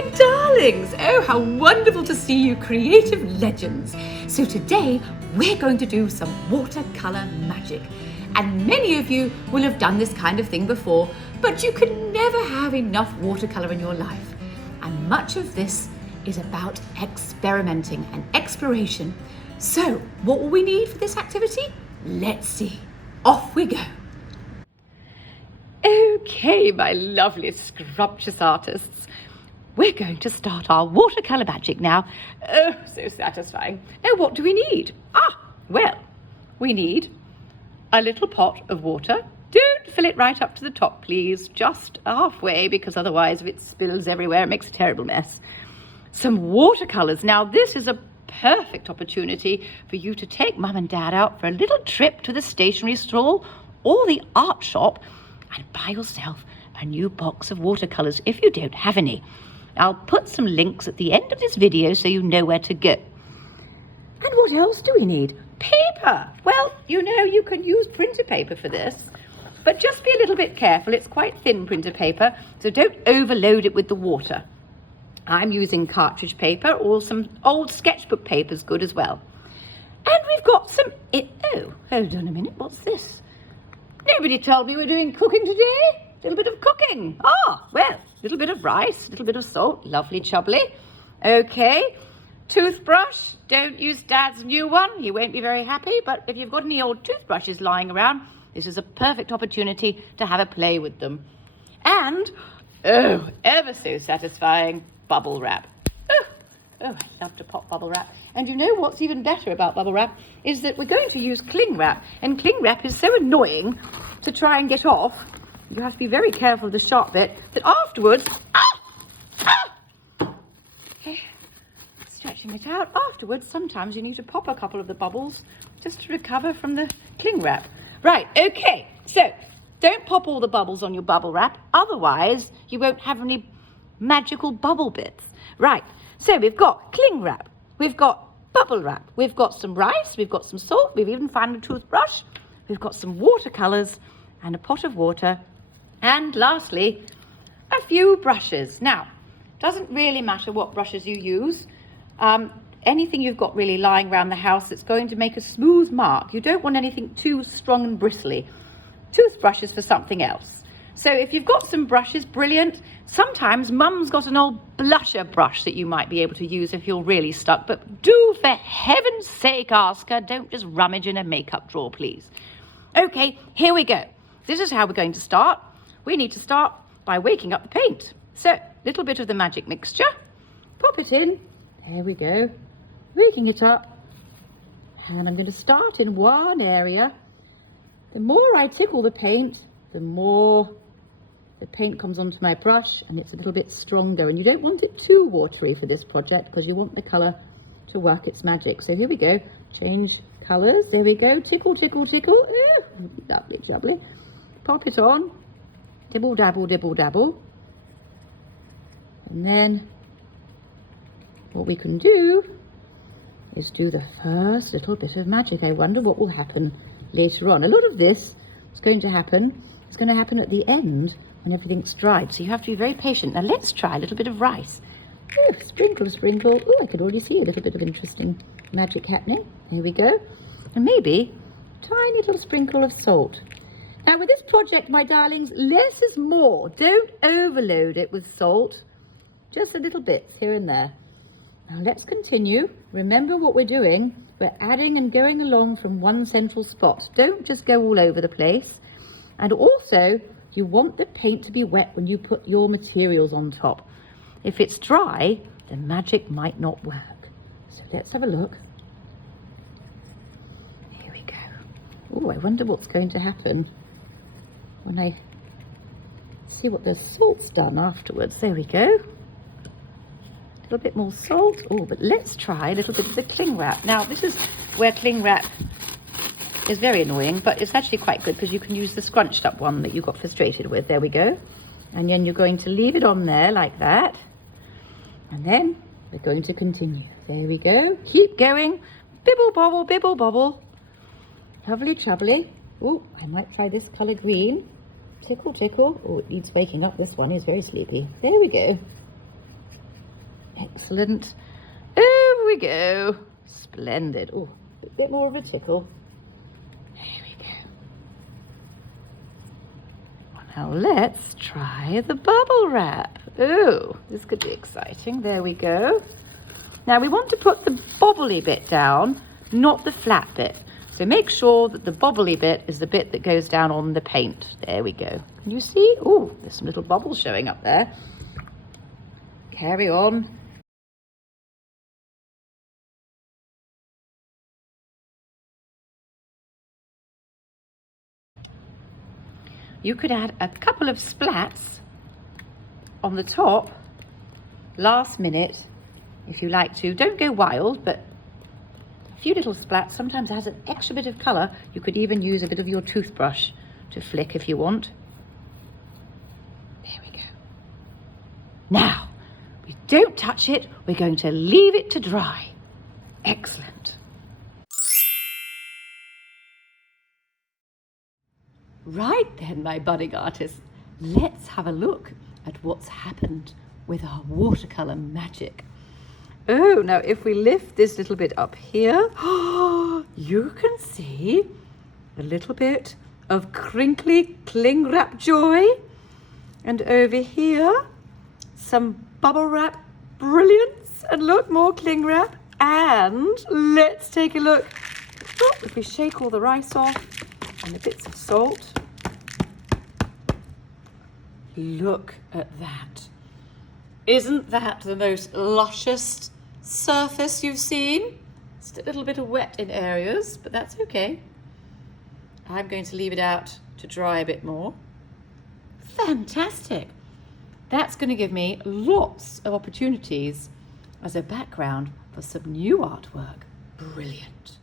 my darlings! Oh, how wonderful to see you, creative legends. So today we're going to do some watercolour magic. And many of you will have done this kind of thing before, but you can never have enough watercolour in your life. And much of this is about experimenting and exploration. So what will we need for this activity? Let's see. Off we go. Okay, my lovely scrumptious artists. We're going to start our watercolour magic now. Oh, so satisfying. Now, what do we need? Well, we need a little pot of water. Don't fill it right up to the top, please. Just halfway, because otherwise if it spills everywhere, it makes a terrible mess. Some watercolours. Now, this is a perfect opportunity for you to take Mum and Dad out for a little trip to the stationery stall or the art shop and buy yourself a new box of watercolours if you don't have any. I'll put some links at the end of this video so you know where to go. And what else do we need? Paper. Well, you know, you can use printer paper for this, but just be a little bit careful. It's quite thin printer paper, so don't overload it with the water. I'm using cartridge paper, or some old sketchbook paper is good as well. And we've got some... Oh, hold on a minute. What's this? Nobody told me we're doing cooking today. A little bit of cooking. Well, a little bit of rice, a little bit of salt. Lovely chubbly. Okay. Toothbrush. Don't use Dad's new one. He won't be very happy. But if you've got any old toothbrushes lying around, this is a perfect opportunity to have a play with them. And, oh, ever so satisfying, bubble wrap. Oh, I love to pop bubble wrap. And you know what's even better about bubble wrap is that we're going to use cling wrap. And cling wrap is so annoying to try and get off. You have to be very careful of the sharp bit, that afterwards... Okay, stretching it out. Afterwards, sometimes you need to pop a couple of the bubbles just to recover from the cling wrap. Right, okay. So, don't pop all the bubbles on your bubble wrap. Otherwise, you won't have any magical bubble bits. Right. So we've got cling wrap, we've got bubble wrap, we've got some rice, we've got some salt, we've even found a toothbrush, we've got some watercolours and a pot of water, and lastly, a few brushes. Now, doesn't really matter what brushes you use. Anything you've got really lying around the house that's going to make a smooth mark. You don't want anything too strong and bristly. Toothbrushes for something else. So if you've got some brushes, brilliant. Sometimes Mum's got an old blusher brush that you might be able to use if you're really stuck. But do, for heaven's sake, ask her. Don't just rummage in a makeup drawer, please. Okay, here we go. This is how we're going to start. We need to start by waking up the paint. So, a little bit of the magic mixture. Pop it in. There we go. Waking it up. And I'm going to start in one area. The more I tickle the paint, the more the paint comes onto my brush and it's a little bit stronger. And you don't want it too watery for this project because you want the colour to work its magic. So here we go. Change colours. There we go. Tickle, tickle, tickle. Oh, lovely, jubbly. Pop it on. Dibble, dabble, dibble, dabble. And then what we can do is do the first little bit of magic. I wonder what will happen later on. A lot of this is going to happen. It's going to happen at the end when everything's dried. So you have to be very patient. Now let's try a little bit of rice. Oh, sprinkle, sprinkle. Oh, I could already see a little bit of interesting magic happening. Here we go. And maybe a tiny little sprinkle of salt. Now with this project, my darlings, less is more. Don't overload it with salt. Just a little bit here and there. Now let's continue. Remember what we're doing. We're adding and going along from one central spot. Don't just go all over the place. And also, you want the paint to be wet when you put your materials on top. If it's dry, the magic might not work. So let's have a look. Here we go. Oh, I wonder what's going to happen when I see what the salt's done afterwards. There we go. A little bit more salt. Oh, but let's try a little bit of the cling wrap. Now, this is where cling wrap is very annoying, but it's actually quite good because you can use the scrunched up one that you got frustrated with. There we go. And then you're going to leave it on there like that. And then we're going to continue. There we go. Keep going. Bibble bobble, bibble bobble. Lovely chubbly. Oh, I might try this colour green. Tickle, tickle. Oh, it needs waking up. This one is very sleepy. There we go. Excellent. Over we go. Splendid. Oh, a bit more of a tickle. There we go. Now let's try the bubble wrap. Oh, this could be exciting. There we go. Now we want to put the bobbly bit down, not the flat bit. So make sure that the bobbly bit is the bit that goes down on the paint. There we go. Can you see? Oh, there's some little bubbles showing up there. Carry on. You could add a couple of splats on the top, last minute, if you like to. Don't go wild, but a few little splats sometimes adds an extra bit of colour. You could even use a bit of your toothbrush to flick if you want. There we go. Now, we don't touch it, we're going to leave it to dry. Excellent. Right then, my budding artists, let's have a look at what's happened with our watercolour magic. Oh, now if we lift this little bit up here, you can see a little bit of crinkly cling wrap joy. And over here, some bubble wrap brilliance. And look, more cling wrap. And let's take a look. Oh, if we shake all the rice off and the bits of salt. Look at that. Isn't that the most luscious surface you've seen? Just a little bit of wet in areas, but that's okay. I'm going to leave it out to dry a bit more. Fantastic. That's going to give me lots of opportunities as a background for some new artwork. Brilliant.